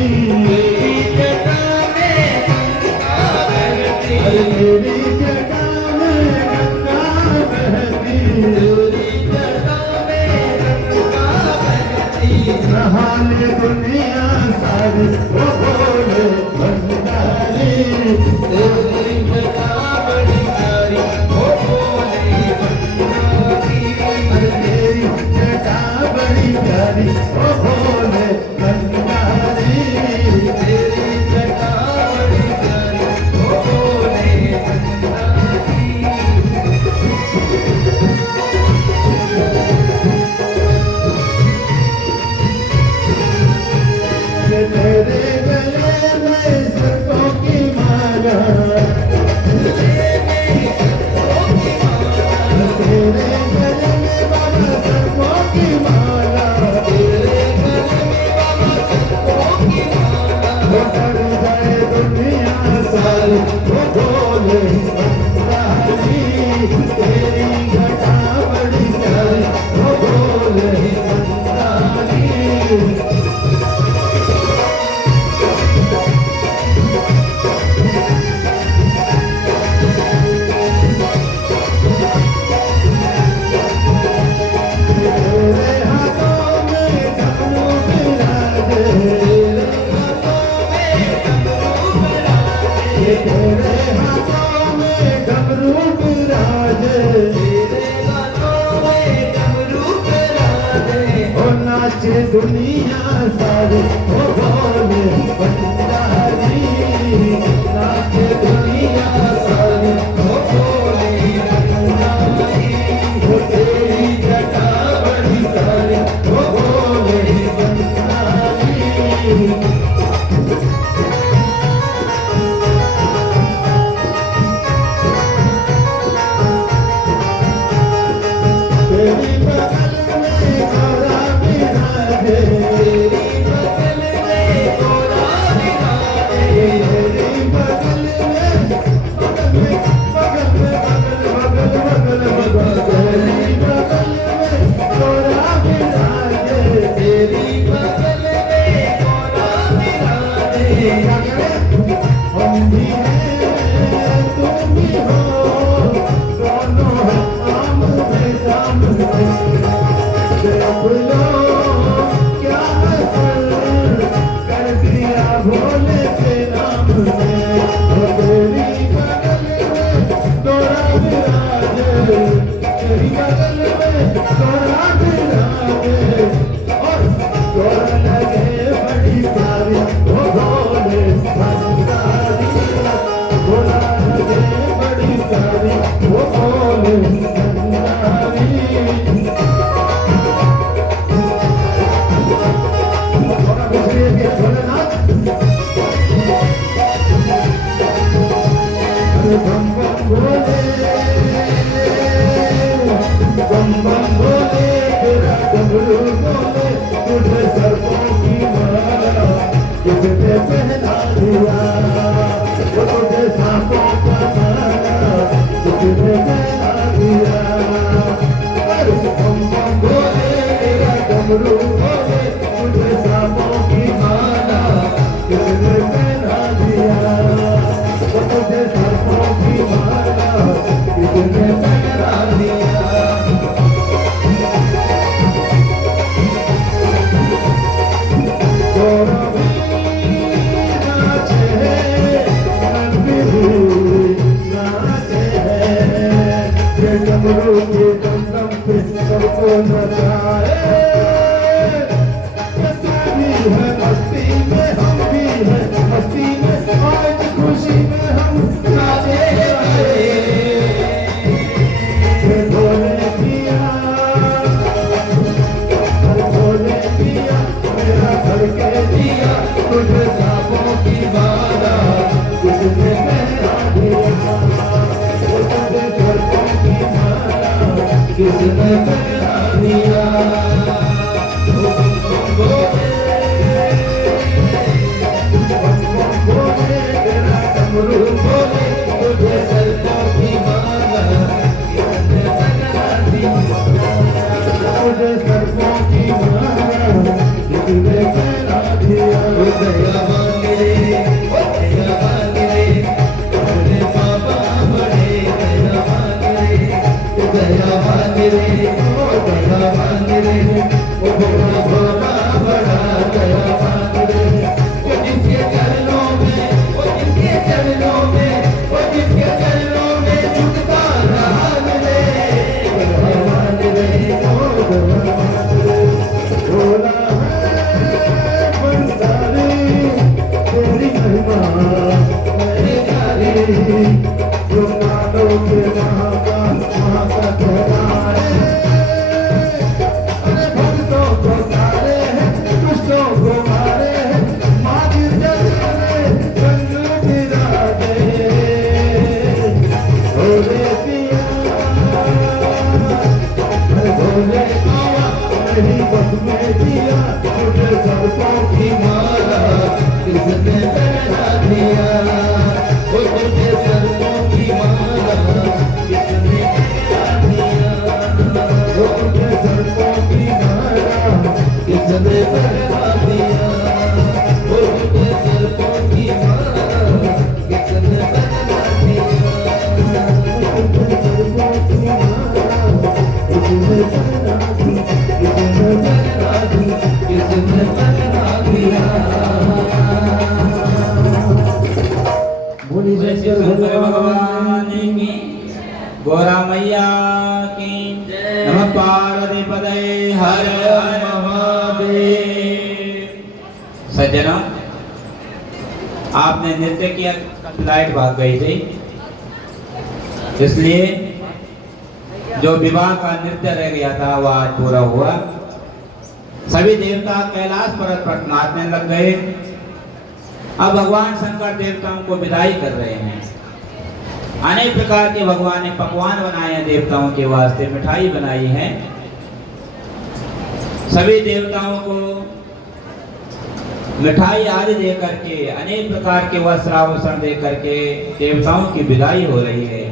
तेरी जटा में गंगा बहती, तेरी जटा में गंगा बहती, तेरी जटा में गंगा बहती, नहाने दुनिया सारी वो बोले भंडारी, तेरी जटा बड़ी प्यारी वो बोले भंडारी, तेरी जटा बड़ी प्यारी वो बोले भंडारी, तेरी जटा बड़ी प्यारी वो बोले भंडारी। तेरे गले में सरकों की माला, तेरे गले में बाबा सरकों की माला, तेरे गले में बाबा सरकों की माला, वो कर जाए दुनिया सारी वो बोले भंडारी, तेरी घटा बड़ी प्यारी वो बोले भंडारी। तेरे हाथों में डमरू बिराजे, तेरे हाथों में डमरू बिराजे, तेरे हाथों में डमरू बिराजे, तेरे हाथों में डमरू बिराजे, ओ नाचे दुनिया सारी ओ बोले भंडारी, नाचे दुनिया सारी ओ बोले भंडारी, ओ तेरी जटा बड़ी प्यारी ओ बोले भंडारी। तेरी बगल में गोरा विराजे, तेरी बगल में गोरा विराजे, तेरी बगल में बगल में बगल में बगल बगल बगल, तेरी बगल में गोरा विराजे, तेरी बगल में गोरा विराजे, हम भी हैं तुम भी हो, दोनों आमने सामने, देख लो क्या असर कर दिया भोले के नाम ने, वो तेरी बगल में गोरा विराजे, तेरी बगल में गोरा विराजे, और गोरा लगे बड़ी प्यारी वो भोले भंडारी, गोरा लगे बड़ी प्यारी वो भोले भंडारी। और दूसरी एक है भोलेनाथ, अरे बम बम भोले, बम बम भोले, तेरा डमरू बोले, तुझे सर्पों की माला किसने पहना दिया, वो तुझे सांपों का माला किसने पहना दिया, अरे बम बम भोले, तेरा डमरू बोले, तुझे सांपों की माला किसने पहना दिया, वो तुझे सांपों की माला किसने पहना दिया। गोरा भी नाचे है, नंदी भी नाचे है, ये डमरू के दम दम पे सबको नचाए, भी है मस्ती में हम भी है मस्ती में, आज खुशी में हम नाचे आए, भोले पिया, भोले पिया मेरा घर के दिया, तुझे सांपों की माला किसने पहना दिया, तुझे सर्पों की माला किसने पहना दिया, सर्पों की माला किसने पहना दिया, किसने पहना दिया, वो तुझे सर्पों की माला किसने पहना दिया, वो तुझे सर्पों की माला किसने पहना दिया, वो तुझे सर्पों की माला किसने पहना दिया, वो तुझे सर्पों की माला किसने पहना दी, किसने पहना दी, किसने पहना दिया। बोली शंकर भगवान की, गोरा मैया की, नमः पार्वती पतये हर हर महादेव। सज्जनों, आपने नृत्य किया, लाइट भाग गई थी, इसलिए जो विवाह का नृत्य रह गया था वह आज पूरा हुआ। सभी देवता कैलाश पर्वत पर नाचने लग गए। अब भगवान शंकर देवताओं को विदाई कर रहे हैं। अनेक प्रकार के भगवान ने पकवान बनाए हैं, देवताओं के वास्ते मिठाई बनाई है। सभी देवताओं को मिठाई आदि दे करके, अनेक प्रकार के वस्त्राभूषण दे करके देवताओं की विदाई हो रही है।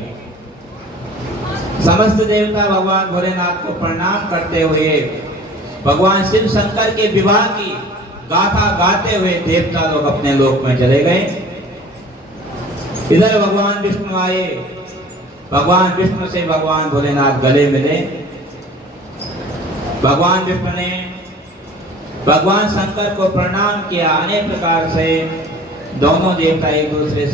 समस्त देवता भगवान भोलेनाथ को प्रणाम करते हुए भगवान शिव शंकर के विवाह की गाथा गाते हुए देवता लोग अपने लोक में चले गए। इधर भगवान विष्णु आए। भगवान विष्णु से भगवान भोलेनाथ गले मिले। भगवान विष्णु ने भगवान शंकर को प्रणाम किया। अनेक प्रकार से दोनों देवता एक दूसरे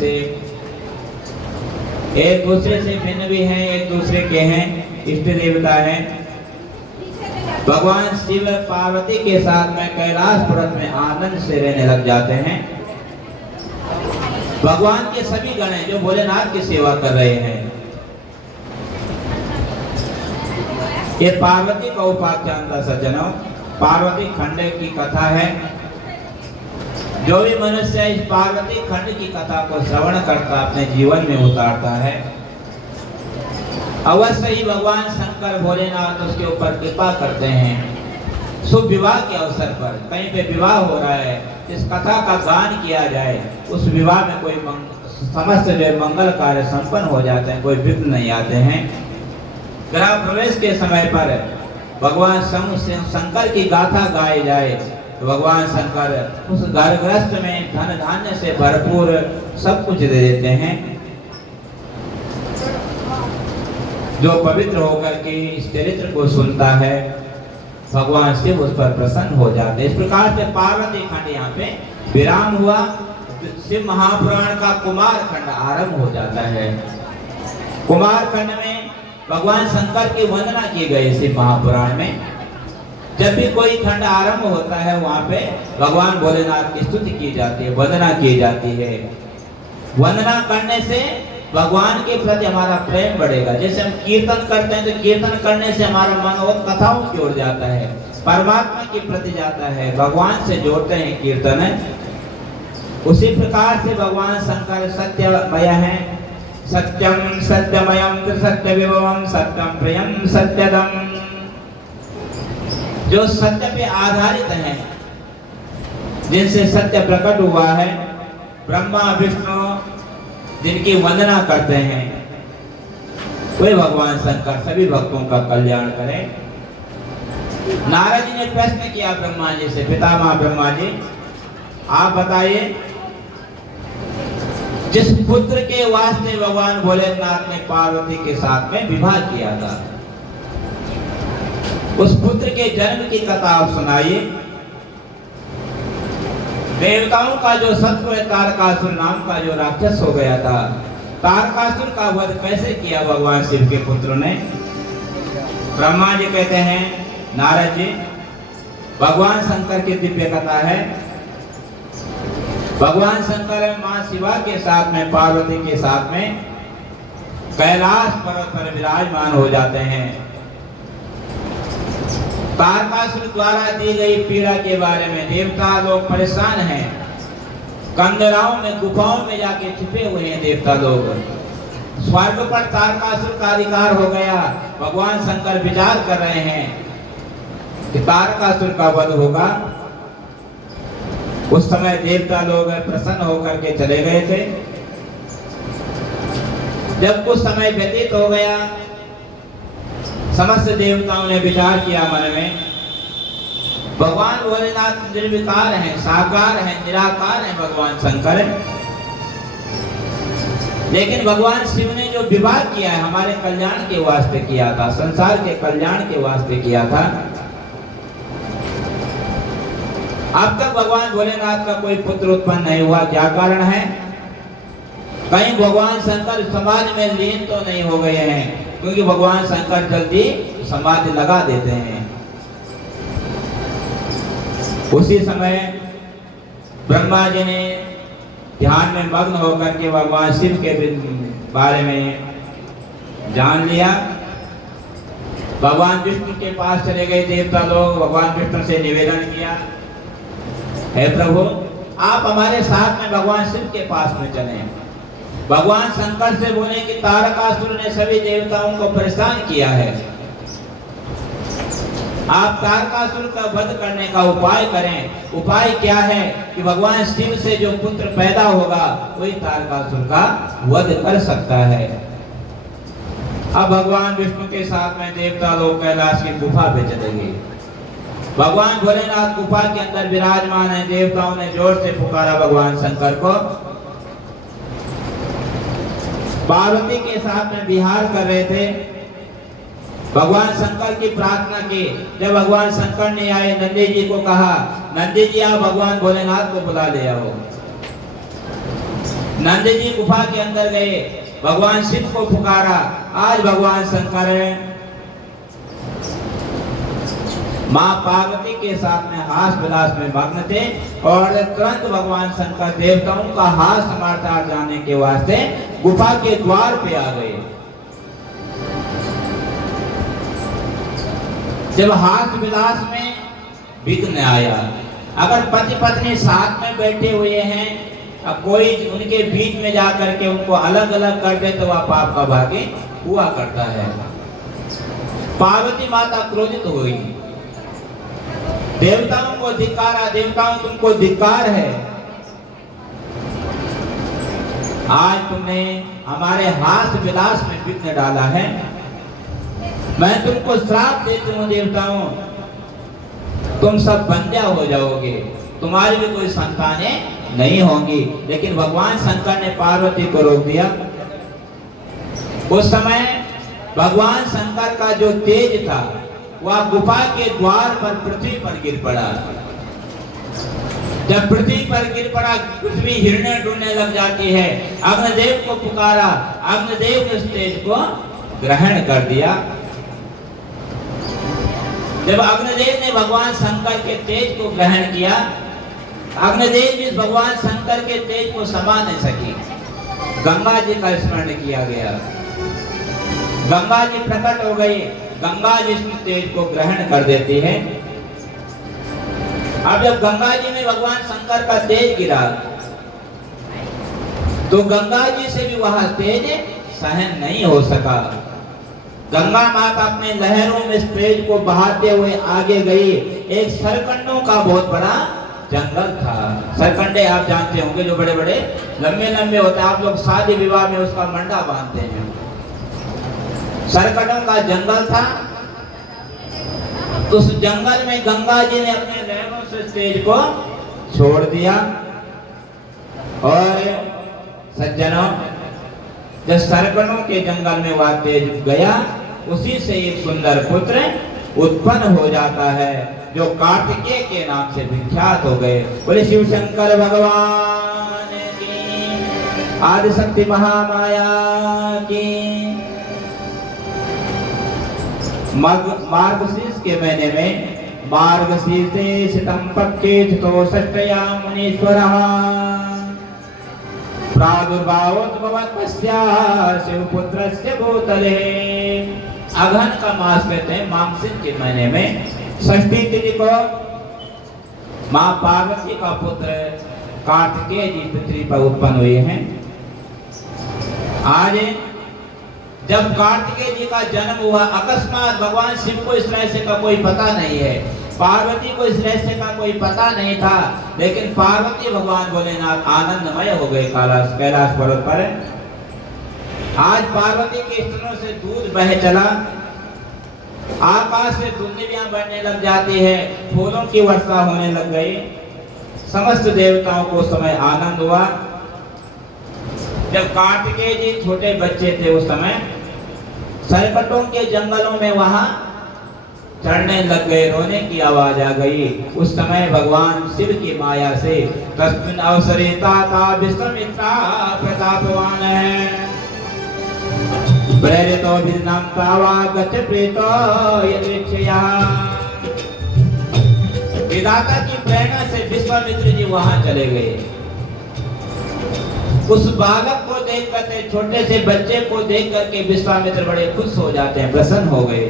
से भिन्न भी हैं, एक दूसरे के हैं, इष्ट देवता हैं। भगवान शिव पार्वती के साथ में कैलाश पर्वत में आनंद से रहने लग जाते हैं। भगवान के सभी गण हैं जो भोलेनाथ की सेवा कर रहे हैं। ये पार्वती का उपाख्यान था सज्जनों। पार्वती खंड की कथा है। जो भी मनुष्य इस पार्वती खंड की कथा को श्रवण करता अपने जीवन में उतारता है, अवश्य ही भगवान शंकर भोलेनाथ उसके ऊपर कृपा करते हैं। शुभ विवाह के अवसर पर कहीं पे विवाह हो रहा है, इस कथा का गान किया जाए, उस विवाह में कोई समस्त जो मंगल कार्य संपन्न हो जाते हैं, कोई विघ्न नहीं आते हैं। गृह प्रवेश के समय पर भगवान शंकर की गाथा गाई जाए तो भगवान शंकर उस घर गृहस्थ में धन धान्य से भरपूर सब कुछ दे देते हैं। जो पवित्र होकर के इस चरित्र को सुनता है, भगवान शिव उस पर प्रसन्न हो जाते हैं। इस प्रकार से पार्वती खंड यहाँ पे विराम हुआ। शिव महापुराण का कुमार खंड आरंभ हो जाता है। कुमार खंड में भगवान शंकर की वंदना की गई। शिव महापुराण में जब भी कोई खंड आरंभ होता है वहां पे भगवान भोलेनाथ की स्तुति की जाती है, वंदना की जाती है। वंदना करने से भगवान के प्रति हमारा प्रेम बढ़ेगा। जैसे हम कीर्तन करते हैं तो कीर्तन करने से हमारा मन और कथाओं की ओर जाता है, परमात्मा के प्रति जाता है, भगवान से जोड़ते हैं कीर्तन। उसी प्रकार से भगवान शंकर सत्यमय है। सत्यम सत्यमयम त्रिसत्य विभवम सत्यम प्रियम सत्यदम। जो सत्य पे आधारित है, जिनसे सत्य प्रकट हुआ है, ब्रह्मा विष्णु जिनकी वंदना करते हैं, वे भगवान शंकर सभी भक्तों का कल्याण करें। नारद जी ने प्रश्न किया ब्रह्मा जी से, पितामह ब्रह्मा जी आप बताइए, जिस पुत्र के वास्ते भगवान भोलेनाथ ने पार्वती के साथ में विवाह किया था, उस पुत्र के जन्म की कथा आप सुनाइए। देवताओं का जो शत्रु है तारकासुर नाम का जो राक्षस हो गया था, तारकासुर का वध कैसे किया भगवान शिव के पुत्र ने? ब्रह्मा जी कहते हैं, नारद जी भगवान शंकर की दिव्य कथा है। भगवान शंकर मां शिवा के साथ में, पार्वती के साथ में कैलाश पर्वत पर विराजमान हो जाते हैं। तारकासुर द्वारा दी गई पीड़ा के बारे में देवता लोग परेशान हैं। कंदराओं में, गुफाओं में जाके छिपे हुए हैं देवता लोग। स्वर्ग पर तारकासुर का अधिकार हो गया। भगवान शंकर विचार कर रहे हैं कि तारकासुर का वध होगा। उस समय देवता लोग प्रसन्न होकर के चले गए थे। जब कुछ समय व्यतीत हो गया, समस्त देवताओं ने विचार किया मन में, भगवान भोलेनाथ निर्विकार हैं, साकार हैं, निराकार हैं भगवान शंकर, लेकिन भगवान शिव ने जो विवाह किया है हमारे कल्याण के वास्ते किया था, संसार के कल्याण के वास्ते किया था। अब तक भगवान भोलेनाथ का कोई पुत्र उत्पन्न नहीं हुआ। क्या कारण है? कहीं भगवान शंकर समाधि में लीन तो नहीं हो गए हैं, क्योंकि भगवान शंकर जल्दी समाधि लगा देते हैं। उसी समय ब्रह्मा जी ने ध्यान में मग्न होकर के भगवान शिव के बारे में जान लिया। भगवान विष्णु के पास चले गए देवता लोग, भगवान विष्णु से निवेदन किया, हे प्रभु आप हमारे साथ में भगवान शिव के पास में चले। भगवान शंकर से बोले कि तारकासुर ने सभी देवताओं को परेशान किया है, आप तारकासुर का वध करने का उपाय करें। उपाय क्या है कि भगवान शिव से जो पुत्र पैदा होगा वही तारकासुर का वध कर सकता है। अब भगवान विष्णु के साथ में देवता लोग कैलाश की गुफा पे चले गए। भगवान भोलेनाथ गुफा के अंदर विराजमान है। देवताओं ने जोर से पुकारा भगवान शंकर को। पार्वती के साथ में विहार कर रहे थे, भगवान शंकर की प्रार्थना की। जब भगवान शंकर ने आए, नंदी जी को कहा, नंदी जी आप भगवान भोलेनाथ को बुला ले आओ। नंदी जी गुफा के अंदर गए, भगवान शिव को पुकारा। आज भगवान शंकर माँ पार्वती के साथ में हास विलास में मग्न थे और तुरंत भगवान शंकर देवताओं का हास समाचार जाने के वास्ते गुफा के द्वार पे आ गए। जब हास विलास में विघ्न आया, अगर पति पत्नी साथ में बैठे हुए हैं, अब कोई उनके बीच में जाकर के उनको अलग अलग कर दे तो वह पाप का भागी हुआ करता है। पार्वती माता क्रोधित हुई, देवताओं को धिक्कारा, देवताओं तुमको धिक्कार है, आज तुमने हमारे हास विलास में विघ्न डाला है। मैं तुमको श्राप देती हूँ देवताओं, तुम सब बंध्या हो जाओगे, तुम्हारी भी कोई संतानें नहीं होंगी। लेकिन भगवान शंकर ने पार्वती को रोक दिया। उस समय भगवान शंकर का जो तेज था वह गुफा के द्वार पर पृथ्वी पर गिर पड़ा। जब पृथ्वी पर गिर पड़ा, पृथ्वी हिलने डुलने लग जाती है। अग्निदेव को पुकारा, अग्निदेव ने उस तेज को ग्रहण कर दिया। जब अग्निदेव ने भगवान शंकर के तेज को ग्रहण किया, अग्निदेव जिस भगवान शंकर के तेज को समा नहीं सकी, गंगा जी का स्मरण किया गया। गंगा जी प्रकट हो गई, गंगा जी इस तेज को ग्रहण कर देती है। अब जब गंगा जी में भगवान शंकर का तेज गिरा तो गंगा जी से भी वह तेज सहन नहीं हो सका। गंगा माता अपने लहरों में इस तेज को बहाते हुए आगे गई। एक सरकंडों का बहुत बड़ा जंगल था। सरकंडे आप जानते होंगे, जो बड़े बड़े लंबे लंबे होते हैं, आप लोग शादी विवाह में उसका मंडा बांधते हैं। सरकंडों का जंगल था। तो उस जंगल में गंगा जी ने अपने लहरों से तेज को छोड़ दिया। और सज्जनों, जब सरकंडों के जंगल में वह तेज गया, उसी से एक सुंदर पुत्र उत्पन्न हो जाता है, जो कार्तिकेय के नाम से विख्यात हो गए। बोले शिव शंकर भगवान की, आदिशक्ति महामाया की। मार्गशीर्ष के महीने में मार्गशीर्षेषितं पक्षे स्थितो षष्ठयां मुनीश्वरः प्रादुर्भावोद्भवत् शिवपुत्रस्य भूतले। अगहन का मास कहते हैं, माघशीर के महीने में षष्ठी तिथि को माँ पार्वती का पुत्र कार्तिकेय जी पृथ्वी पर उत्पन्न हुए हैं। आज जब कार्तिकेय जी का जन्म हुआ, अकस्मात भगवान शिव को इस रहस्य का कोई पता नहीं है, पार्वती को इस रहस्य का कोई पता नहीं था, लेकिन पार्वती भगवान भोलेनाथ आनंदमय हो गए कैलाश पर्वत पर। आज पार्वती के स्तनों से दूध बह चला, आकाश से धुंधलियां बढ़ने लग जाती है, फूलों की वर्षा होने लग गई। समस्त देवताओं को उस समय आनंद हुआ। जब कार्तिकेय जी छोटे बच्चे थे उस समय सरकटों के जंगलों में वहां चढ़ने लग गए, रोने की आवाज आ गई। उस समय भगवान शिव की माया से तस्मिन् अवसरे ताता विश्वामित्रा प्रतापवान प्रेरितो भिन्नं तावा गच्छ प्रेतो यदृच्छया। विधाता की प्रेरणा से विश्वामित्र जी वहां चले गए। उस बालक को देख करके, छोटे से बच्चे को देख करके विश्वामित्र बड़े खुश हो जाते हैं, प्रसन्न हो गए।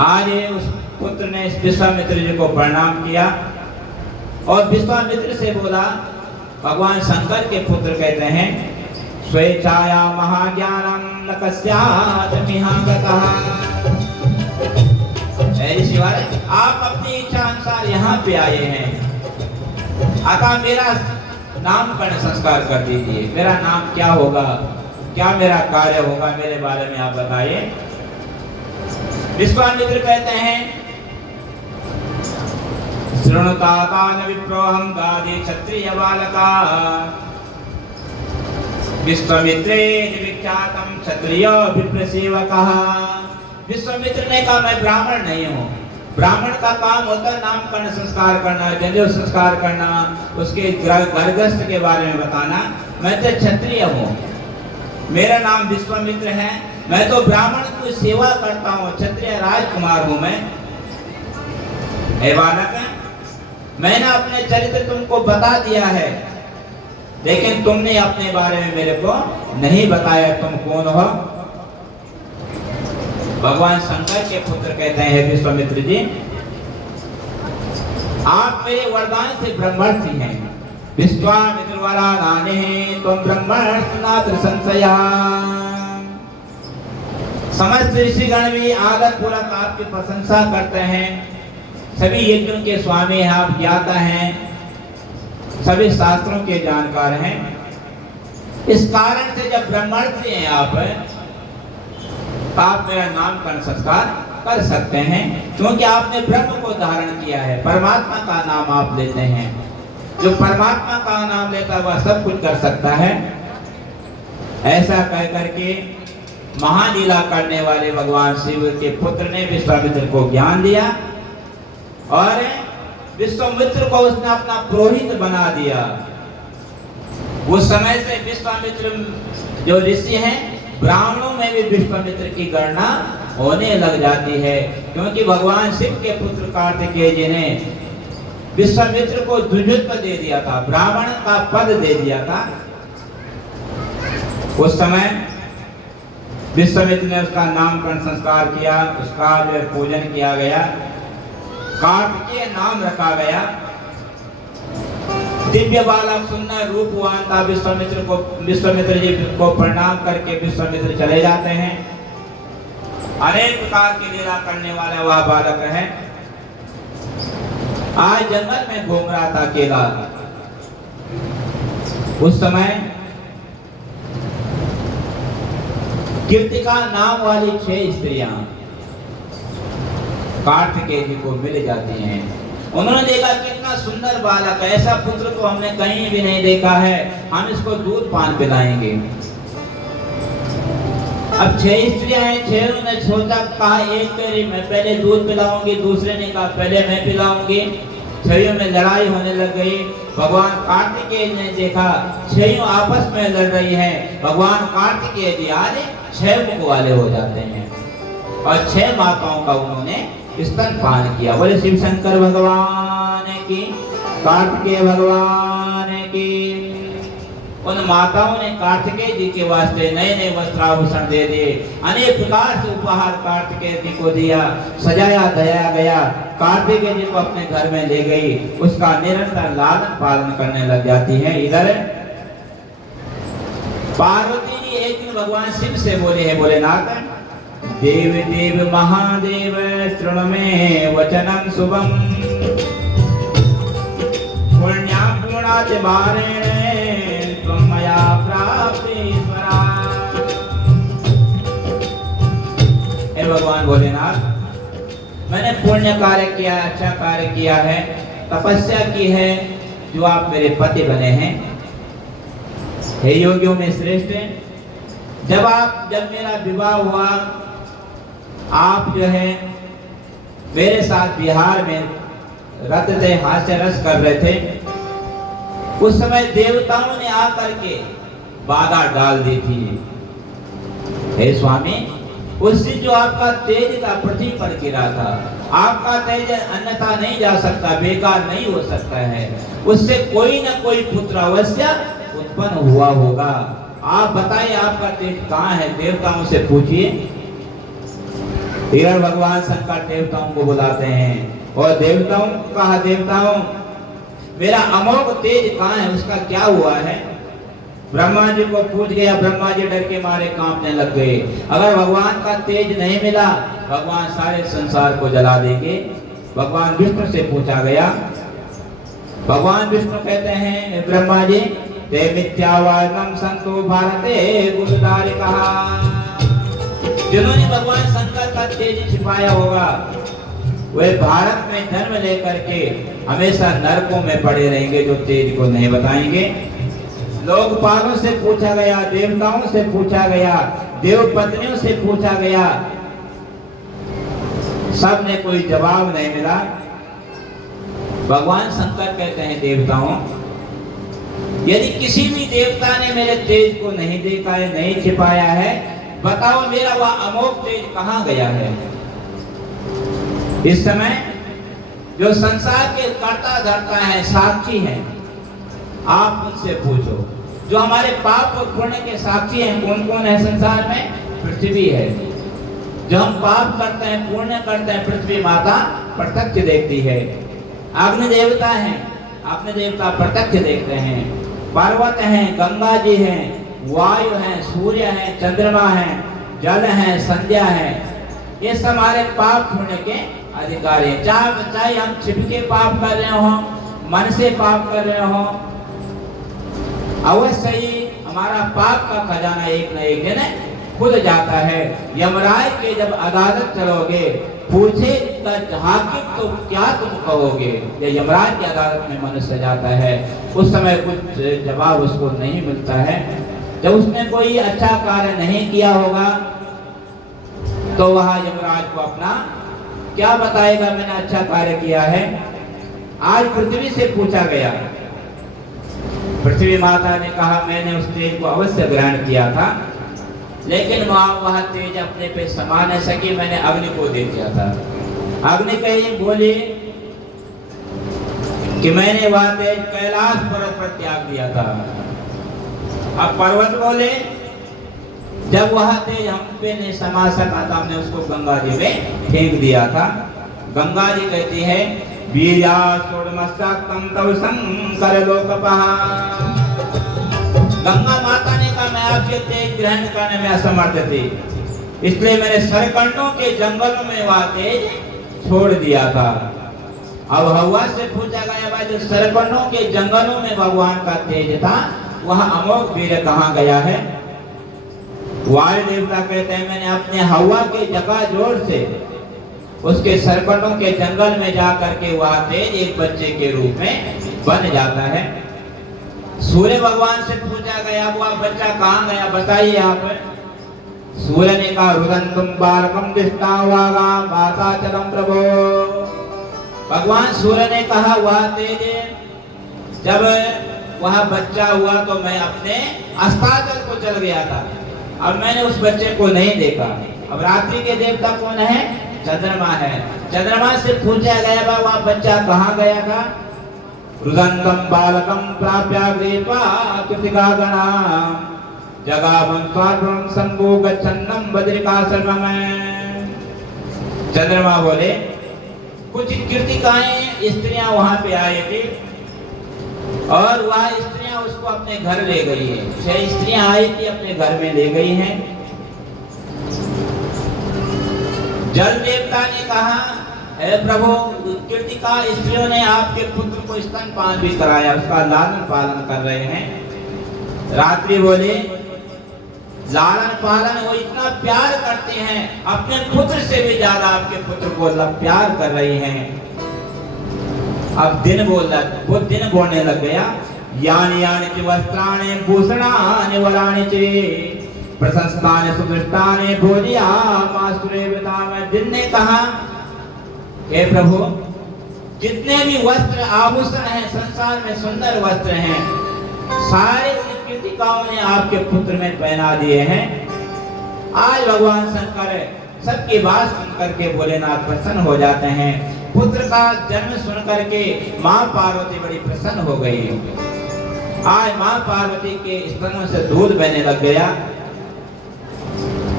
आज उस पुत्र ने विश्वामित्र जी को प्रणाम किया और विश्वामित्र से बोला, भगवान शंकर के पुत्र कहते हैं, स्वेच्छाया महाज्ञानम न कस्यात् मिहागतः। शिवाय आप अपनी इच्छा अनुसार यहाँ पे आए हैं, अतः मेरा नामकरण संस्कार कर दीजिए। मेरा नाम क्या होगा, क्या मेरा कार्य होगा, मेरे बारे में आप बताइए। विश्वामित्र कहते हैं, शृणुतातान विप्रोहं गादि क्षत्रिय बालका विश्वामित्रे विख्यातम क्षत्रिय विप्रसेवकः। विश्वामित्र ने कहा, मैं ब्राह्मण नहीं हूँ। ब्राह्मण का काम होता है नामकरण संस्कार करना, जनेऊ संस्कार करना, उसके गर्भस्थ के बारे में बताना। मैं तो क्षत्रिय हूँ, मेरा नाम विश्वामित्र है। मैं तो ब्राह्मण की सेवा करता हूँ, क्षत्रिय राजकुमार हूँ मैं। हे बालक, मैंने अपने चरित्र तुमको बता दिया है, लेकिन तुमने अपने बारे में मेरे को नहीं बताया, तुम कौन हो। भगवान शंकर के पुत्र कहते हैं, विश्वामित्र जी, आप मेरे वरदान से ब्रह्मर्षि हैं। विश्वामित्र वरदाने तुम ब्रह्मर्षि नात्र संशया। समस्त ऋषिगण भी आदर पूर्वक आपकी प्रशंसा करते हैं। सभी यज्ञों के स्वामी हैं, आप ज्ञाता हैं, सभी शास्त्रों के जानकार हैं। इस कारण से जब ब्रह्मर्षि हैं आप मेरा नामकरण संस्कार कर सकते हैं, क्योंकि आपने ब्रह्म को धारण किया है। परमात्मा का नाम आप लेते हैं, जो परमात्मा का नाम लेता है वह सब कुछ कर सकता है। ऐसा कह करके महालीला करने वाले भगवान शिव के पुत्र ने विश्वामित्र को ज्ञान दिया और विश्वामित्र को उसने अपना पुरोहित बना दिया। उस समय से विश्वामित्र जो ऋषि हैं, ब्राह्मणों में भी विश्वामित्र की गणना होने लग जाती है, क्योंकि भगवान शिव के पुत्र कार्तिकेय जी ने विश्वामित्र को द्विजत्व दे दिया था, ब्राह्मण का पद दे दिया था। उस समय विश्वामित्र ने उसका नामकरण संस्कार किया, उसका जो पूजन किया गया, कार्तिकेय नाम रखा गया। दिव्य बालक सुंदर रूपवान था। विश्वामित्र जी को प्रणाम करके विश्वामित्र चले जाते हैं। अनेक प्रकार की लीला करने वाला वह बालक है। आज जंगल में घूम रहा था अकेला। उस समय कीर्तिका नाम वाली 6 स्त्रियां कार्तिकेय जी को मिल जाती हैं। उन्होंने देखा कितना सुंदर बालक है, ऐसा पुत्र तो हमने कहीं भी नहीं देखा है, हम इसको दूध पान पिलाएंगे। अब 6 स्त्रियां हैं, 6 ने सोचा, कहा एक करी मैं पहले दूध पिलाऊंगी, दूसरे ने कहा पहले मैं पिलाऊंगी। 6 में लड़ाई होने लग गई। भगवान कार्तिकेय ने देखा 6 आपस में लड़ रही हैं। भगवान कार्तिकेय जी आज 6 मुख वाले हो जाते हैं और 6 माताओं का उन्होंने स्तनपान किया। बोले शिव शंकर भगवान की, कार्तिकेय भगवान की। उन माताओं ने कार्तिकेय जी के वास्ते नए नए वस्त्राभूषण दे दिए, अनेक प्रकार से उपहार कार्तिकेय जी को दिया, सजाया दया गया। कार्तिकेय जी को अपने घर में ले गई, उसका निरंतर लालन पालन करने लग जाती है। इधर पार्वती जी एक दिन भगवान शिव से बोले हैं, भोलेनाथ देव देव महादेव शृणु मे वचनं शुभम पुण्यां पुण्यातिभारेण त्वं मया प्राप्तेश्वरा। हे भगवान भोलेनाथ, मैंने पुण्य कार्य किया, अच्छा कार्य किया है, तपस्या की है, जो आप मेरे पति बने हैं। हे योगियों में श्रेष्ठ, जब मेरा विवाह हुआ, आप जो है मेरे साथ बिहार में रथ से हास्य रस कर रहे थे। उस समय देवताओं ने आकर के बाधा डाल दी थी। हे स्वामी, उस दिन जो आपका तेज था पृथ्वी पर गिरा था, आपका तेज अन्यथा नहीं जा सकता, बेकार नहीं हो सकता है, उससे कोई न कोई पुत्र अवश्य उत्पन्न हुआ होगा। आप बताइए आपका तेज कहाँ है? देवताओं से पूछिए। हिरण भगवान शंकर देवताओं को बुलाते हैं और देवताओं को कहा, देवताओं मेरा अमोघ तेज कहाँ है, उसका क्या हुआ है? ब्रह्मा जी को पूछ गया, ब्रह्मा जी डर के मारे कांपने लग गए। अगर भगवान का तेज नहीं मिला, भगवान सारे संसार को जला देंगे। भगवान विष्णु से पूछा गया। भगवान विष्णु कहते हैं, ब्रह्मा जी ते मिथ्यावादम संतो भारते गुरुदारी कहा। जिन्होंने भगवान शंकर का तेज छिपाया होगा, वे भारत में जन्म लेकर के हमेशा नरकों में पड़े रहेंगे, जो तेज को नहीं बताएंगे। लोकपालों से पूछा गया, देवताओं से पूछा गया, देव पत्नियों से पूछा गया, सब ने कोई जवाब नहीं मिला। भगवान शंकर कहते हैं, देवताओं यदि किसी भी देवता ने मेरे तेज को नहीं देखा है, नहीं छिपाया है, बताओ मेरा वह अमोघ तेज कहाँ गया है? इस समय जो संसार के कर्ता धर्ता है, साक्षी हैं, आप उनसे पूछो। जो हमारे पाप और पुण्य के साक्षी हैं, कौन कौन है संसार में? पृथ्वी है। जो हम पाप करते हैं, पुण्य करते हैं, पृथ्वी माता प्रत्यक्ष देखती है। अग्नि देवता हैं, अग्नि देवता प्रत्यक्ष देखते हैं। पर्वत हैं, गंगा जी हैं, वायु हैं, सूर्य हैं, चंद्रमा हैं, जल हैं, संध्या है। ये सब हमारे पाप पुण्य के अधिकारी हैं। चाहे हम छिपके पाप कर रहे हो, मन से पाप कर रहे हो, अवश्य ही हमारा पाप का खजाना एक न एक दिन खुद जाता है। यमराज के जब अदालत चलोगे, पूछे हाकिम तो क्या तुम कहोगे? ये यमराज की अदालत में मनुष्य जाता है, उस समय कुछ जवाब उसको नहीं मिलता है। जब उसने कोई अच्छा कार्य नहीं किया होगा, तो वह यमराज को अपना क्या बताएगा, मैंने अच्छा कार्य किया है? आज पृथ्वी से पूछा गया, पृथ्वी माता ने कहा, मैंने उस तेज को अवश्य ग्रहण किया था, लेकिन वह तेज अपने पे समा न सकी, मैंने अग्नि को दे दिया था। अग्नि कही बोली कि मैंने वह तेज कैलाश पर्वत पर त्याग दिया था। अब पर्वत बोले, जब वह तेज हम पे नहीं समा सका था, हमने उसको गंगा जी में फेंक दिया था। गंगा जी कहती है, वीर्या सोडमस्तकं तव शंकर लोकपहा। गंगा माता ने कहा, मैं आपके तेज ग्रहण करने में असमर्थ थी, इसलिए मैंने सरकंडों के जंगलों में वह तेज छोड़ दिया था। अब हवा से पूछा गया, भाई जो सरकंडों के जंगलों में भगवान का तेज था, वह अमोघ वीर कहाँ गया है? वायु देवता कहते हैं, मैंने अपने हवा के जगह जोर से उसके सरकंडों के जंगल में जाकर के वह तेज एक बच्चे के रूप में बन जाता है। सूर्य भगवान से पूछा गया, वह बच्चा कहाँ गया, बताइए आप। सूर्य ने कहा, रुदंतुम बालकम दिष्टावागा माता चलम प्रभो। भगवान सूर्य ने कहा, वह तेज जब वह बच्चा हुआ तो मैं अपने अस्ताचल को चल गया था, अब मैंने उस बच्चे को नहीं देखा। अब रात्रि के देवता कौन है? चंद्रमा है। चंद्रमा से पूछा गया, वह बच्चा कहाँ गया था? रुदंतम बालकम प्राप्याग्रेपा कृतिका गणा जगावं स्वार्भं संभो गच्छन्नं बद्रिकाश्रमं। चंद्रमा बोले, कुछ कृतिकाएं स्त्रियां वहां पे आई थी और वह स्त्रियां उसको अपने घर ले गई है। 6 स्त्रियां आई थी, अपने घर में ले गई हैं। जल देवता ने कहा, हे प्रभु, कृतिका स्त्रियों ने आपके पुत्र को स्तनपान भी कराया, उसका लालन पालन कर रहे हैं। रात्रि बोले, लालन पालन वो इतना प्यार करते हैं, अपने पुत्र से भी ज्यादा आपके पुत्र को प्यार कर रही हैं। अब दिन बोलने लग गया, यानी यानी च वस्त्राणि भूषणानि वराणि च प्रशस्तानि सुदृष्टानि भोजयामासुरे वृताम। दिन ने कहा, हे प्रभु, जितने भी वस्त्र आभूषण हैं संसार में, सुंदर वस्त्र हैं, सारे कृतिकाओं ने आपके पुत्र में पहना दिए हैं। आज भगवान शंकर सबकी बात सुनकर के भोलेनाथ प्रसन्न हो जाते हैं। पुत्र का जन्म सुनकर के माँ पार्वती बड़ी प्रसन्न हो गई। आज माँ पार्वती के स्तनों से दूध बहने लग गया।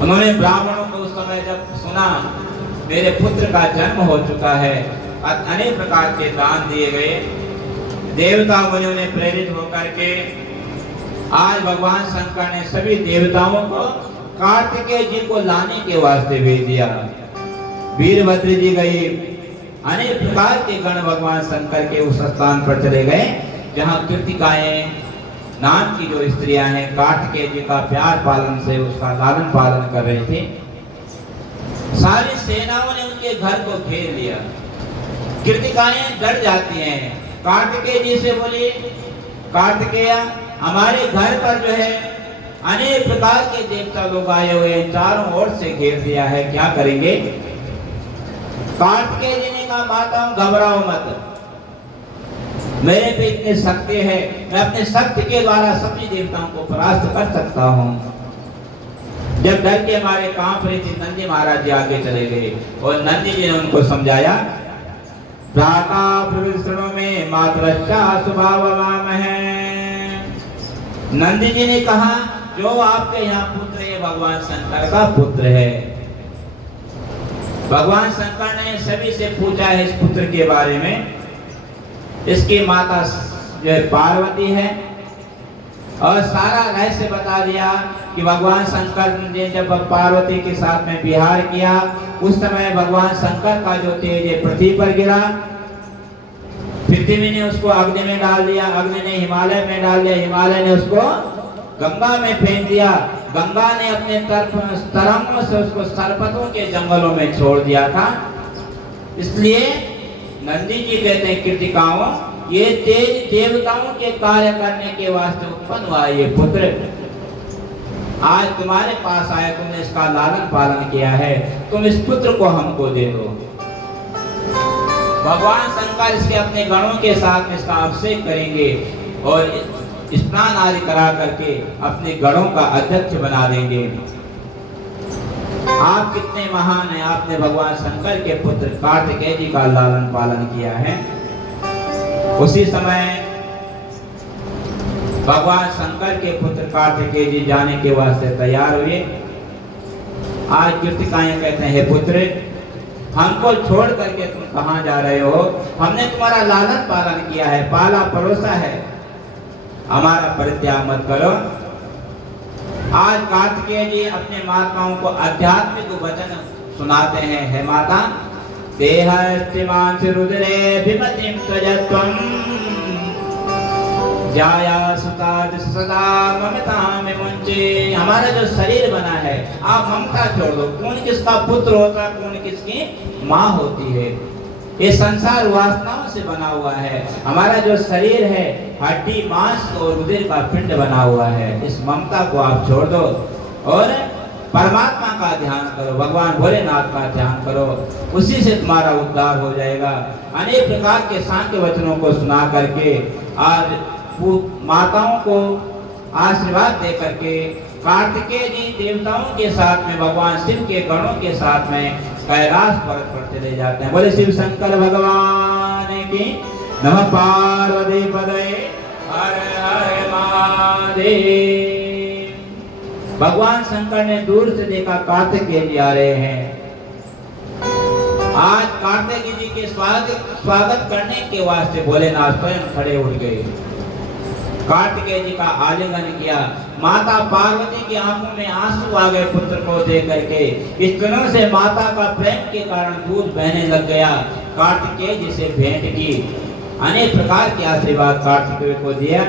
उन्होंने ब्राह्मणों को उस समय जब सुना मेरे पुत्र का जन्म हो चुका है, अनेक प्रकार के दान दिए गए। देवता मुनियों ने प्रेरित होकर के आज भगवान शंकर ने सभी देवताओं को कार्तिकेय जी को लाने के वास्ते भेज दिया। वीरभद्र जी गई, अनेक प्रकार के गण भगवान शंकर के उस स्थान पर चले गए जहाँ कृतिकाएं नाम की जो स्त्रियां हैं कार्तिकेय जी का प्यार पालन से उसका लालन पालन कर रहे थे। सारी सेनाओं ने उनके घर को घेर लिया। कृतिकाएं डर जाती हैं, कार्तिकेय जी से बोली, कार्तिकेय, हमारे घर पर जो है अनेक प्रकार के देवता लोग आए हुए हैं, चारों ओर से घेर दिया है, क्या करेंगे? कार्तिकेय जी ने कहा, माताओं घबराओ मत, मेरे पे इतने शक्ति है, मैं अपने शक्ति के द्वारा सभी देवताओं को परास्त कर सकता हूँ। जब डर के मारे कांप रही थी, नंदी महाराज जी आगे चले गए और नंदी जी ने उनको समझाया, प्राता प्रविष्णु में मातृश्चा स्वभाववाम है। नंदी जी ने कहा, जो आपके यहाँ पुत्र है भगवान शंकर का पुत्र है। भगवान शंकर ने सभी से पूछा है इस पुत्र के बारे में। इसकी माता जो पार्वती है और सारा रहस्य बता दिया कि भगवान शंकर ने जब पार्वती के साथ में विहार किया उस समय भगवान शंकर का जो तेज है पृथ्वी पर गिरा, पृथ्वी ने उसको अग्नि में डाल दिया, अग्नि ने हिमालय में डाल दिया, हिमालय ने उसको गंगा में फेंक दिया, गंगा ने अपने तरंगों से उसको सरपतों के जंगलों में छोड़ दिया था। इसलिए नंदी जी कहते हैं, कृतिकाओं, ये तेज देवताओं के कार्य करने के वास्ते उत्पन्न हुआ ये पुत्र आज तुम्हारे पास आया, तुमने इसका लालन पालन किया है, तुम इस पुत्र को हमको दे दो। भगवान शंकर इसके अपने गणों के साथ इसका अभिषेक करेंगे और स्नान आदि करा करके अपने गणों का अध्यक्ष बना देंगे। आप कितने महान हैं, आपने भगवान शंकर के पुत्र कार्तिकेय जी का लालन पालन किया है। उसी समय भगवान शंकर के पुत्र कार्तिकेय जी जाने के वास्ते तैयार हुए। आज कृतिकाएं कहते हैं, हे पुत्र, हमको छोड़ करके तुम कहाँ जा रहे हो? हमने तुम्हारा लालन पालन किया है, पाला परोसा है, हमारा परित्याग मत करो। आज कार्तिकेय जी अपने माताओं को आध्यात्मिक वचन सुनाते हैं। हे माता, देहस्तिमांस रुद्रे विमतिं त्वजत्वं जाया सुताद सदा ममतां विमुञ्चे। हमारा जो शरीर बना है, आप ममता छोड़ दो। कौन किसका पुत्र होता है, कौन किसकी माँ होती है। ये संसार वासनाओं से बना हुआ है। हमारा जो शरीर है हड्डी मांस और रुधिर का पिंड बना हुआ है। इस ममता को आप छोड़ दो और परमात्मा का ध्यान करो, भगवान भोलेनाथ का ध्यान करो, उसी से तुम्हारा उद्धार हो जाएगा। अनेक प्रकार के सांख्य वचनों को सुना करके आज माताओं को आशीर्वाद दे करके कार्तिकेय जी देवताओं के साथ में भगवान शिव के गणों के साथ में कैलाश पर्वत पर चले जाते हैं। बोले शिव शंकर भगवान की। नमः पार्वती पदये हर हर महादेव। भगवान शंकर ने दूर से देखा कार्तिकेय जी आ रहे हैं। आज कार्तिकेय जी के स्वागत करने के वास्ते भोलेनाथ स्वयं खड़े उठ गए। कार्तिकेय जी का आलिंगन किया। माता पार्वती की आंखों में आंसू आ गए पुत्र को देख करके। इस तरह से माता का प्रेम के कारण दूध बहने लग गया। कार्तिकेय जी से भेंट की, अनेक प्रकार के आशीर्वाद कार्तिकेय को दिया।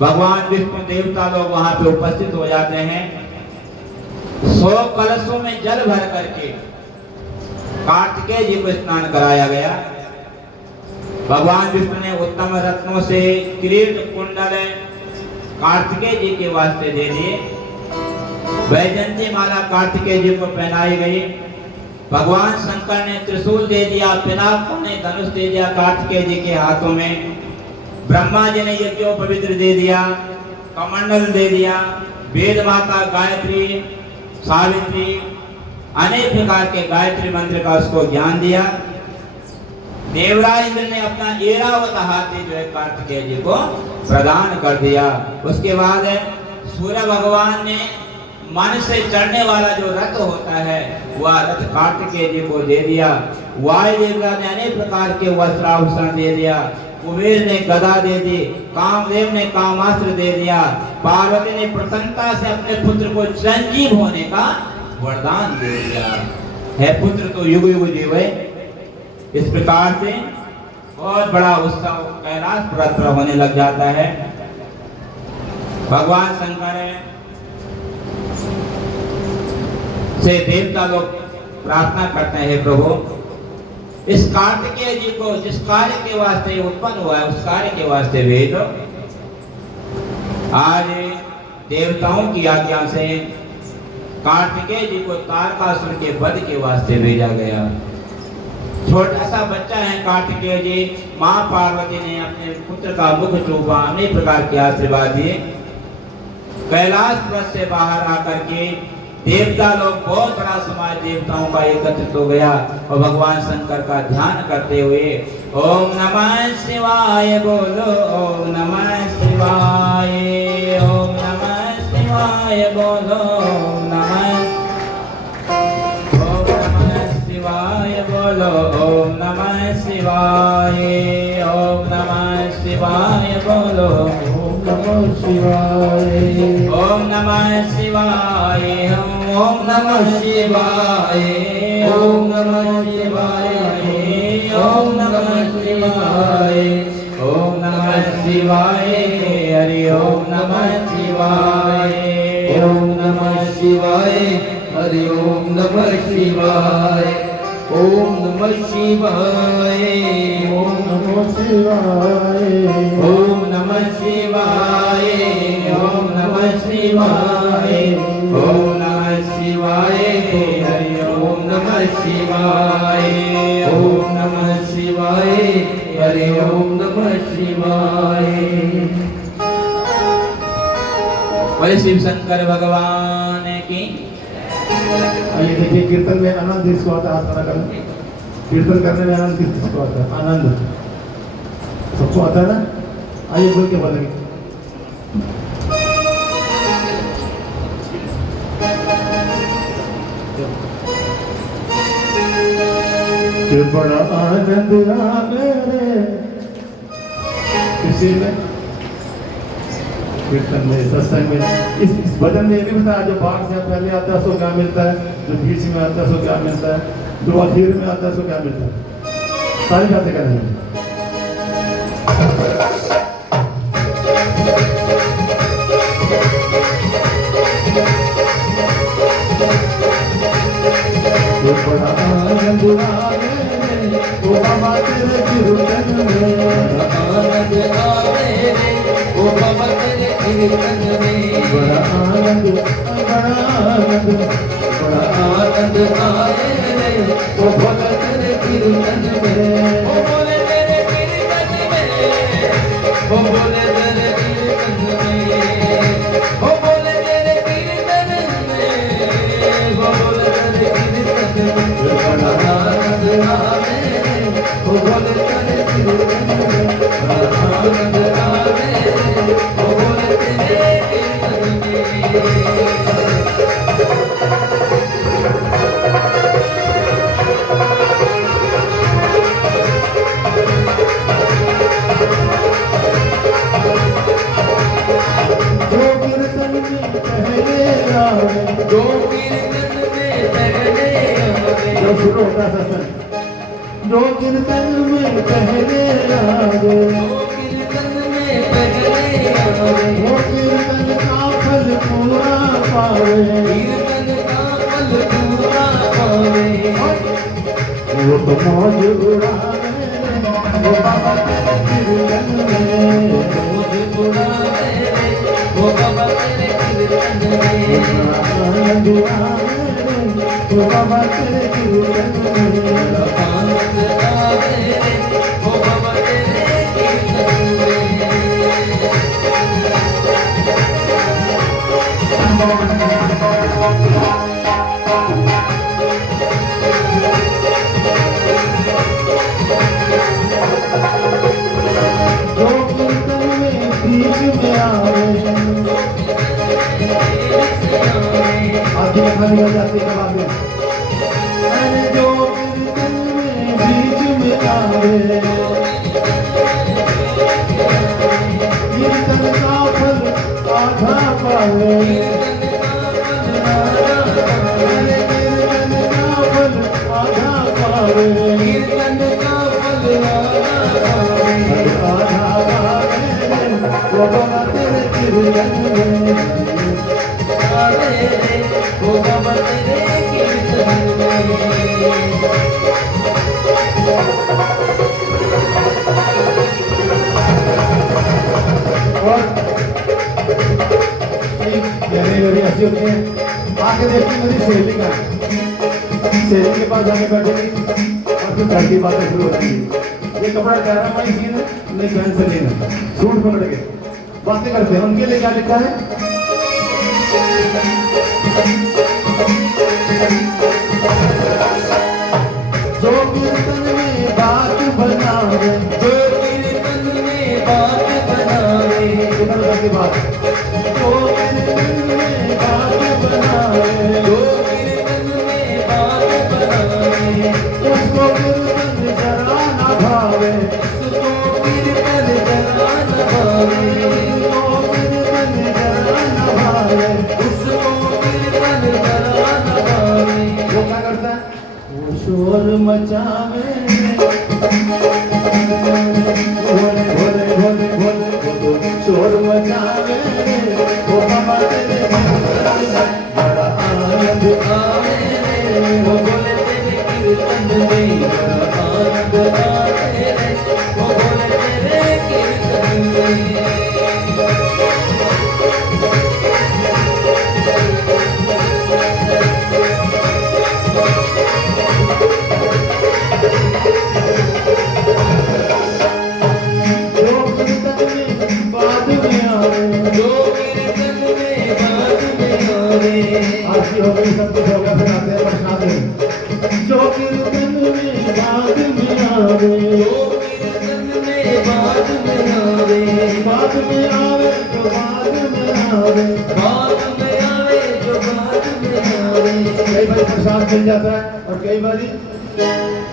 भगवान विष्णु देवता लोग वहां पे उपस्थित हो जाते हैं। 100 कलशों में जल भर करके कार्तिकेय जी को स्नान कराया गया। भगवान विष्णु ने उत्तम रत्नों से किरीट कुंडल कार्तिकेय जी के वास्ते दे दिए। वैजयंती माला कार्तिकेय जी को पहनाई गई। भगवान शंकर ने त्रिशूल दे दिया, पिनाक ने धनुष दे दिया कार्तिकेय जी के हाथों में। ब्रह्मा जी ने यज्ञोपवीत दे दिया, कमंडल दे दिया। वेद माता गायत्री, सावित्री, अनेक प्रकार के गायत्री मंत्र का उसको ज्ञान दिया। देवराज इंद्र ने अपना ऐरावत हाथी जो है कार्तिकेय जी को प्रदान कर दिया। उसके बाद सूर्य भगवान ने मन से चढ़ने वाला जो रथ होता है वह रथ कार्तिकेय जी को दे दिया। वायुदेवराज ने अनेक प्रकार के वस्त्राभूषण दे दिया। कुबेर ने गदा दे दी, कामदेव ने कामास्त्र दे दिया। पार्वती ने प्रसन्नता से अपने पुत्र को चिरंजीव होने का वरदान दे दिया। है पुत्र तो युग युग जीवे। इस प्रकार से बहुत बड़ा उत्सव कैलाश पर्वत पर होने लग जाता है। भगवान शंकर से देवता लोग प्रार्थना करते हैं, प्रभु इस कार्तिकेय जी को जिस कार्य के वास्ते उत्पन्न हुआ है उस कार्य के वास्ते भेजो। आज देवताओं की आज्ञा से कार्तिकेय जी को तारकासुर के वध के वास्ते भेजा गया। छोटा सा बच्चा है कार्तिकेय जी। माँ पार्वती ने अपने पुत्र का मुख चूमा, अनेक प्रकार के आशीर्वाद दिए। कैलाश पर्वत से बाहर आकर के देवता लोग, बहुत बड़ा समाज देवताओं का एकत्रित हो गया और भगवान शंकर का ध्यान करते हुए ओम नमः शिवाय बोलो, ओम नमः शिवाय, ओम नमः शिवाय बोलो, ओम नमः शिवाय बोलो, ओम नमः शिवाय, ओम नमः शिवाय बोलो, ओम नमः शिवाय, ओम नमः शिवाय, ओम नमः शिवाय, ओम नमः शिवाय, ओम नमः शिवाय, ओम नमः शिवाय, हरि ओम नमः शिवाय, ओम नमः शिवाय, हरि ओम नमः शिवाय, ओम नमः शिवाय, ओम नमः शिवाय, ओम नमः शिवाय, ओम नमः शिवाय, ओम नमः शिवाय, हरि ओम नमः शिवाय, ओम नमः शिवाय, हरि ओम नमः शिवाय। बोले शिव शंकर भगवान की। आइए देखिए, कीर्तन में आनंद इसको आता है, हाथ खड़ा करें। कीर्तन करने में आनंद किसको आता है? आनंद सबको आता है ना। आइए बोल के बोलेंगे। बड़ा आनंद आ मेरे किसी में कीर्तन में, सत्संग में, इस भजन में भी बताया जो बाहर से पहले आता है उसको क्या मिलता है, जो बीच में आता है उसको क्या मिलता है, जो आखिर में आता है उसको क्या मिलता है, सारी बातें करेंगे। बड़ा आनंद आ मेरे ओ बाबा तेरे कीर्तन में, आनंद आ मेरे ओ बाबा तेरे कीर्तन में, बड़ा आनंद, बड़ा आनंद, बड़ा आनंद आए रे ओ भोला तेरे कीर्तन में, ओ बोले तेरे कीर्तन में, ओ बोले तेरे कीर्तन में, ओ बोले तेरे कीर्तन में, ओ बोले तेरे कीर्तन में, बड़ा आनंद आए रे ओ भोले तेरे कीर्तन में, बड़ा आनंद आए रे ओ भोले तेरे कीर्तन में। शुरू होता है सत्संग। जो कीर्तन में पहले आवे, कीर्तन में पहले आवे, वो कीर्तन का फल पूरा पावे, कीर्तन का फल पूरा पावे। वो तो मौज उड़ावे वो बाबा तेरे कीर्तन में, मौज उड़ावे रे वो बाबा तेरे कीर्तन में। आनंद आवे वो बाबा तेरे कीर्तन में, आनंद आवे रे वो बाबा तेरे कीर्तन में। जो कीर्तन में बीच में आवे, आधी खाली हो जाती है बातें। अरे जो कीर्तन में बीच में आवे, कीर्तन का फल आधा पावे, अरे कीर्तन का फल आधा पावे, कीर्तन का फल आधा पावे वो बाबा तेरे कीर्तन में। आवे रे वो बाबा तेरे कीर्तन में। और मेरी ऐसी होती है, आके देखती मेरी सहेली का, सहेली के पास जाके बैठेगी और फिर घर की बातें शुरू होती है। ये कपड़ा कह रहा भाई सीन नहीं पहन से लेना, सूट पकड़ के बातें करते हैं। उनके लिए क्या लिखा है? जो कीर्तन में बात बनावे, जो कीर्तन में बात बनावे, की बात, जो कीर्तन में बात बनावे, जो कीर्तन में बात बनावे, उसको कीर्तन जरा न भावे, उसको कीर्तन जरा न भावे, उसको कीर्तन जरा न भावे। उसको कीर्तन जरा न भावे। वो क्या करता है? वो शोर मचावे, भोले भोले भोले भोले भोले शोर मचावे वो बाबा तेरे कीर्तन में, बड़ा आनंद आवे रे वो बोले तेरे कीर्तन में। बड़ा आनंद आवे रे वो बोले तेरे कीर्तन में। जो कीर्तन में बाद में आवे, जो कीर्तन में बाद में आवे, आज की हो गई सब कुछ हो गया, फिर आते हैं प्रसाद में। जो कीर्तन में बाद में आवे, जो कीर्तन में बाद में आवे, बाद में आवे तो बाद में आवे, बाद में आवे जो बाद में आवे। कई बार प्रसाद मिल जाता है और कई बार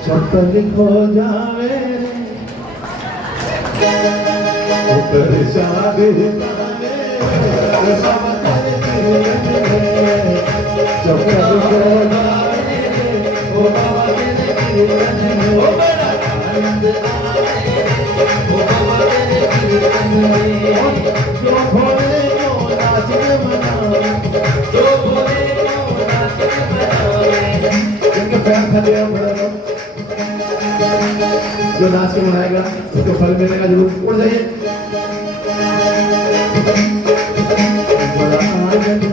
चप्पल खो जावे रे, वो प्रसाद हिलावे रे, बाबा तेरे कीर्तन में। चप्पल खो जावे रे, वो बाबा तेरे कीर्तन में। ओ बड़ा आनंद आवे वो बाबा तेरे कीर्तन में। जो भोले को नाच के मनावे, जो भोले को नाच के बनावे, जिनके पैर थले हो खड़े रहो, जो नाच के मनाएगा उसको फल मिलेगा जरूर। उड़ जाइए। बड़ा आनंद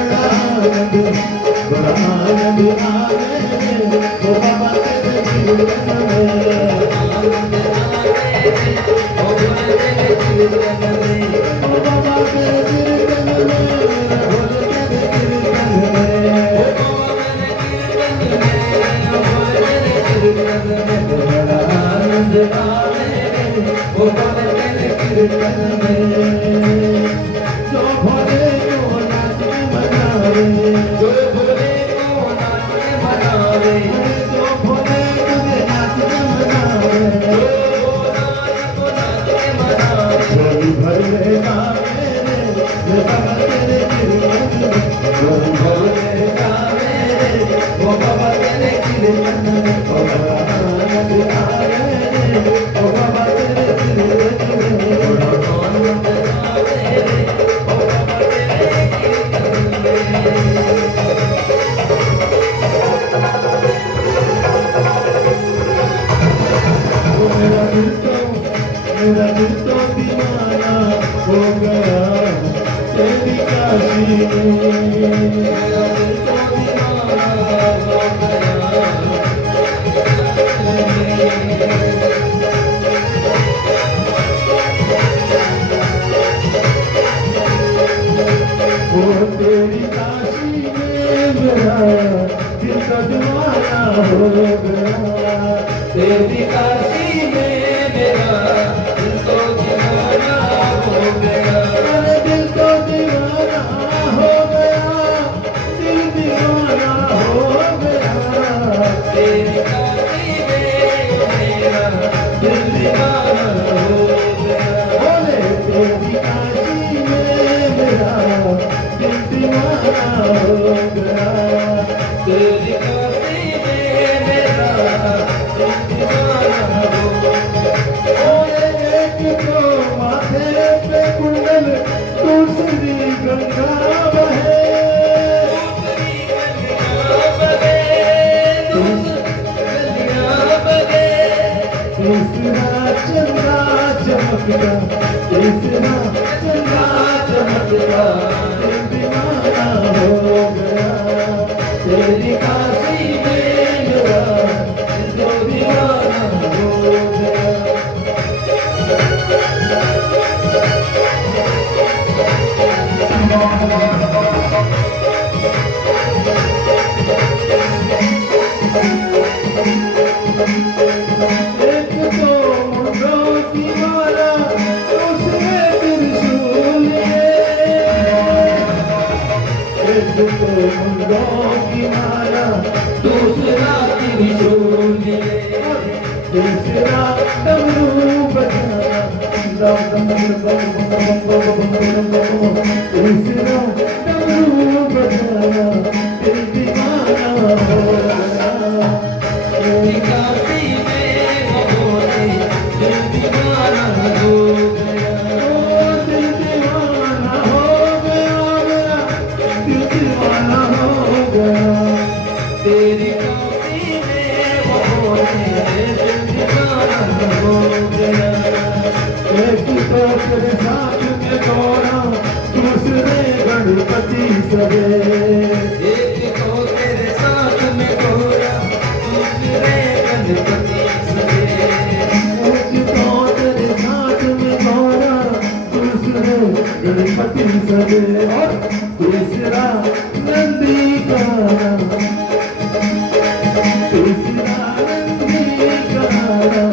बड़ा आनंद बड़ा आनंद आवे वो बाबा तेरे कीर्तन में, आनंद आवे रे वो बोले तेरे कीर्तन में। वो बाबा तेरे कीर्तन में, भोले तेरे कीर्तन में। ओ बाबा मेरे कीर्तन में, ओ बोले तेरे कीर्तन में। बड़ा आनंद आवे रे वो बोले तेरे कीर्तन में। जो भोले को नाच के मनावे, जो भोले को नाच के बनावे, जो भोले को नाच के मनावे, जो भोला को नाच के बनावे। झोली भर ले गावे रे बाबा तेरे कीर्तन में, झोली भर ले गावे रे वो बाबा तेरे कीर्तन मेरा दिल तो दीवाना हो गया तेरी काशी में। मेरा दिल तो दीवाना हो गया। ओ तेरी काशी में मेरा दिल का दीवाना हो गया। तेरी काशी में मेरा दिल तो दीवाना हो गया। अरे दिल तो दीवाना हो गया, दिल दीवाना हो गया। तेरी काशी में मेरा दिल दीवाना हो गया। बोले तेरी काशी में मेरा दिल दीवाना हो गया। तेरी काशी में मेरा दिल दीवाना हो गया। बोले एक तो माथे पे कुंडल दूसरी गंगा बहे। तीसरा चंदा चमकता, तीसरा चंदा चमकता, दिल दीवाना हो गया। तेरी काशी में मेरा दिल तो दीवाना हो गया। एक तो मुंडों की माला, दूसरे त्रिशूल ये। एक तो मुंडों की माला, दूसरा त्रिशूल ये। तीसरा डमरू बजाना, तीसरा डमरू बजाना, दिल दीवाना हो गया। तेरी काशी में वो बोले दिल दीवाना हो गया। ओ दिल दीवाना हो गया मेरा, दिल दीवाना हो गया। तेरी काशी में वो बोले दिल दीवाना हो गया। एक तो तेरे साथ में गौरा, दूसरे गणपति सवेरे। एक तो तेरे साथ में घोड़ा, दूसरे गणपति सवेरे। एक तो तेरे साथ में गौरा, दूसरे गणपति सवेरे। और तीसरा नंदी गाना, तीसरा नंदी गाना,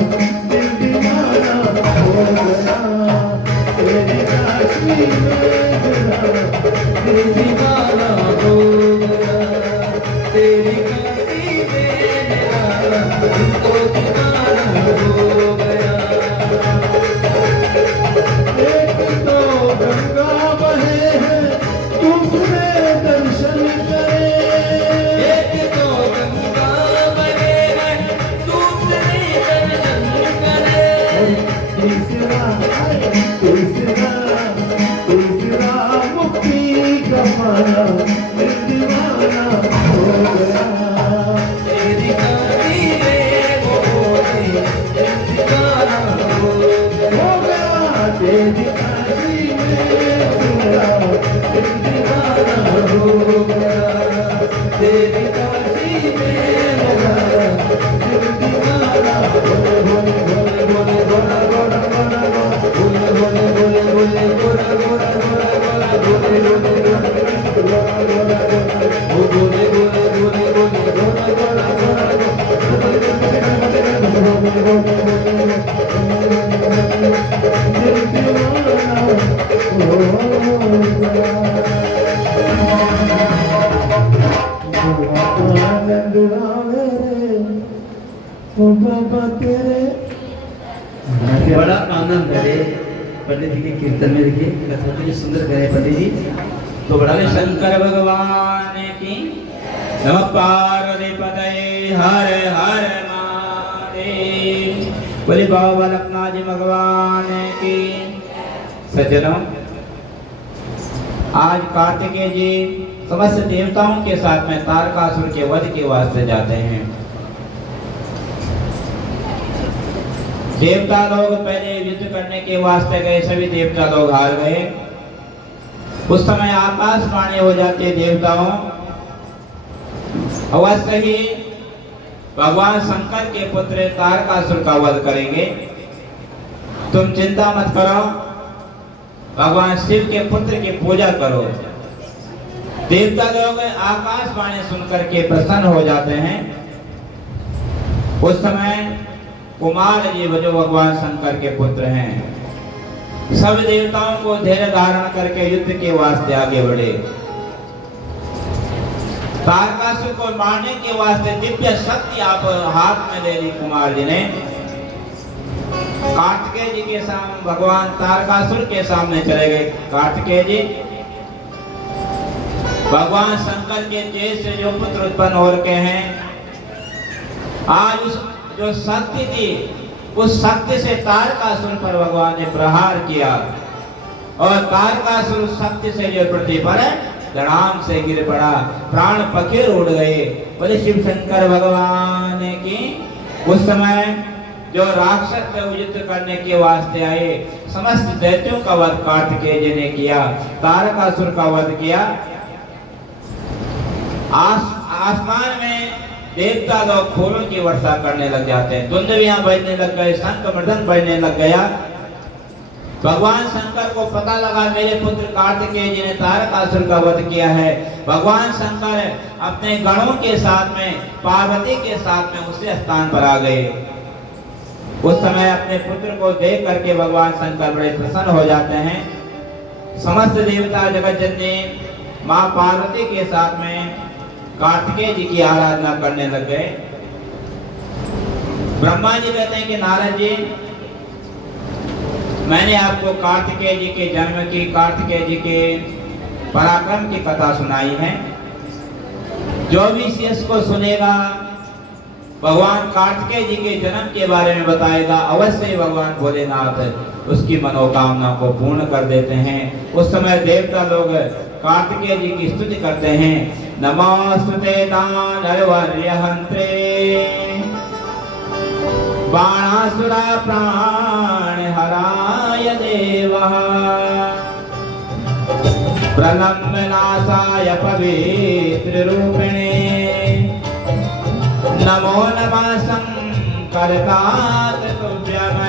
दिल दीवाना हो गया। तेरी काशी में मेरा दिल दीवाना हो गया। तेरी काशी में मेरा दिल तो दीवाना हो गया। एक तो गंगा बहे है, दूसरे दर्शन करे। एक तो गंगा बहे है, दूसरे दर्शन करे। तीसरा तीसरा तीसरा मुक्ति का माला, दिल दीवाना हो गया। तेरी काशी में वो बोले दिल दीवाना हो गया। हो गया तेरी काशी में मेरा दिल दीवाना हो गया। तेरी काशी में मेरा दिल दीवाना बोले बोले बोले बोले बोला बोला बोला बोला बोले बोले बोले बोला बोला बोला बोला बोले बोले बोले ओ बोले बोले बोले बोले बोला बोला बोला दिल दीवाना हो गया। आनंद आवे रे ओ बाबा तेरे। बड़ा आनंद है पंडित जी के कीर्तन में। देखिए कथा कितनी सुंदर करे पंडित जी। तो बड़ा बोले शंकर भगवान की नमः पार्वती पतये हर हर महादेव। बोले बाबा बालकनाथ जी भगवान की। सज्जनों, आज कार्तिकेय जी समस्त देवताओं के साथ में तारकासुर के वध के वास्ते जाते हैं। देवता लोग पहले युद्ध करने के वास्ते गए, सभी देवता लोग हार गए। उस समय आकाशवाणी हो जाती है देवताओं, अवश्य ही भगवान शंकर के पुत्र तारकासुर का वध करेंगे, तुम चिंता मत करो, भगवान शिव के पुत्र की पूजा करो। देवता लोग आकाशवाणी सुनकर के प्रसन्न हो जाते हैं। उस समय कुमार जी जो भगवान शंकर के पुत्र हैं, सब देवताओं को धैर्य धारण करके युद्ध के वास्ते आगे बढ़े। तारकासुर को मारने के वास्ते दिव्य शक्ति आप हाथ में ले ली कुमार जी ने। कार्तिकेय जी के सामने भगवान तारकासुर के सामने चले गए। कार्तिकेय जी भगवान शंकर के तेज से जो पुत्र उत्पन्न हो रखे हैं, आज उस जो शक्ति थी उस शक्ति से तारकासुर पर भगवान ने प्रहार किया और तारकासुर शक्ति से जो पृथ्वी पर धड़ाम से गिर पड़ा, प्राण पखेर उड़ गए। बोले शिव शंकर भगवान की। उस समय जो राक्षस युद्ध करने के वास्ते आए, समस्त दैत्यों का वध कार्तिकेय जी ने किया, तारकासुर का वध किया। आसमान में देवता लोग फूलों की वर्षा करने लग जाते हैं, धुंधलियां बजने लग गए, शंख मृदंग बजने लग गया। भगवान शंकर को पता लगा मेरे पुत्र कार्तिकेय जी ने तारकासुर का वध किया है। भगवान शंकर अपने गणों के साथ में, पार्वती के साथ में उसी स्थान पर आ गए। उस समय अपने पुत्र को देख करके भगवान शंकर बड़े प्रसन्न हो जाते हैं। समस्त देवता जगत जननी माँ पार्वती के साथ में कार्तिकेय जी की आराधना करने लग गए। ब्रह्मा जी कहते हैं कि नारद जी, मैंने आपको कार्तिकेय जी के जन्म की, कार्तिकेय जी के पराक्रम की कथा सुनाई है। जो भी इसको सुनेगा भगवान कार्तिकेय जी के जन्म के बारे में बताएगा, अवश्य ही भगवान भोलेनाथ उसकी मनोकामना को पूर्ण कर देते हैं। उस समय देवता लोग कार्तिकेय जी की स्तुति करते हैं। नमोस्तुते दानवर्यहन्त्रे बाणासुरा प्राण हराय देवः प्रलम्ब नाशाय पवित्र रूपिणे नमो नमः शंकर तुभ्यम्।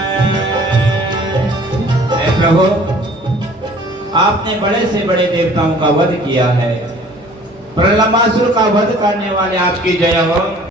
हे प्रभु, आपने बड़े से बड़े देवताओं का वध किया है, प्रलंबासुर का वध करने वाले आपकी जय हो।